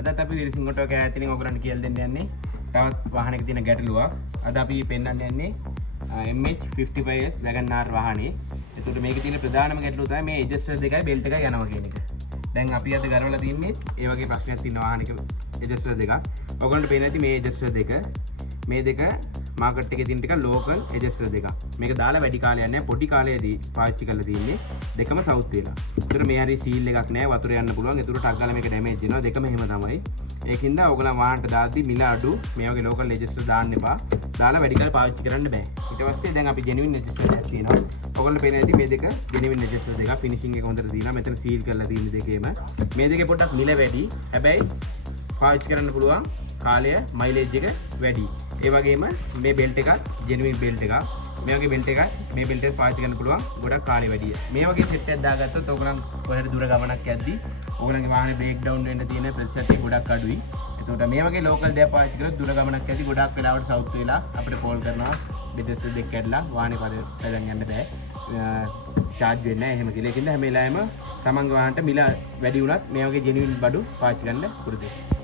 අදත් අපි විරසිංගොට්ටුව කෑතිලින් ඔයගලන්ට කියලා දෙන්න යන්නේ තවත් වාහනයක තියෙන ගැටලුවක්. අද අපි පෙන්නන්න යන්නේ MH55S WagonR වාහනේ. ඒකට මේකේ තියෙන ප්‍රධානම ගැටලුව තමයි මේ එජස්ටර් දෙකයි බෙල්ට් එකයි යනවා කියන එක. දැන් අපි අද ගරවලා තින්නේ ඒ වගේ ප්‍රශ්නයක් තියෙන වාහනයක එජස්ටර් දෙකක්. ඔයගලන්ට පේන ඇති මේ එජස්ටර් දෙක. මේ දෙක මාකට් එකේ තියෙන ටික ලෝකල් එජස්ටර් දෙකක්. මේක දාලා වැඩි කාලයක් නැහැ. පොඩි කාලයේදී පාවිච්චි කරලා තියෙන්නේ. දෙකම සවුත් වෙලා. ඒතර මේ හරි සීල් එකක් නැහැ. වතුර යන්න පුළුවන්. ඒතර ටක් ගාලා මේක ඩැමේජ් වෙනවා. දෙකම එහෙම තමයි. ඒකින්ද ඔයගලන් වාහනට දාද්දි මිල අඩු මේ වගේ ලෝකල් එජස්ටර් දාන්න එපා. දාලා වැඩි කාලෙ පාවිච්චි කරන්න බෑ. ඊට පස්සේ දැන් අපි ජෙනුයින් එජස්ටර් එකක් තියෙනවා. ඔයගොල්ලෝ පේන ඇති මේ දෙක ජෙනුයින් එජස්ටර් දෙක. ෆිනිෂින් එක හොඳට තියෙනවා. මෙතන සීල් කරලා තියෙන දෙකේම. මේ දෙකේ පොඩ්ඩක් මිල වැඩි. හැබැයි පාවිච්චි කරන්න පුළුවන් කාලය මයිලේජ් එක වැඩි. ඒ වගේම මේ බෙල්ට් එකත් ජෙනුයින් බෙල්ට් එකක්. මේ වගේ බෙල්ට් එකක් මේ බෙල්ට් එක පාවිච්චි කරන්න පුළුවන් ගොඩක් කාලය වැඩි. මේ වගේ සෙට් එකක් දාගත්තොත් ඔයගොල්ලන් කොහෙද දුර ගමනක් යද්දී ඔයගොල්ලන්ගේ වාහනේ බ්‍රේක් ඩවුන් වෙන්න තියෙන ප්‍රතිශතය ගොඩක් අඩුයි. එතකොට මේ වගේ ලෝකල් දෙයක් පාවිච්චි කරලා දුර ගමනක් යද්දී ගොඩක් වෙලාවට සවුත් වෙලා අපිට කෝල් කරනවා බෙදස් දෙක කැඩලා වාහනේ පදන් යන්න බෑ. චාර්ජ් වෙන්නේ නැහැ එහෙම කියලා. ඒකින්ද හැම වෙලාවෙම තමන්ගේ වාහනට මිල වැඩි වුණත් මේ වගේ ජෙනුයින් බඩු පාවිච්චි කරන්න පුරුදු වෙන්න.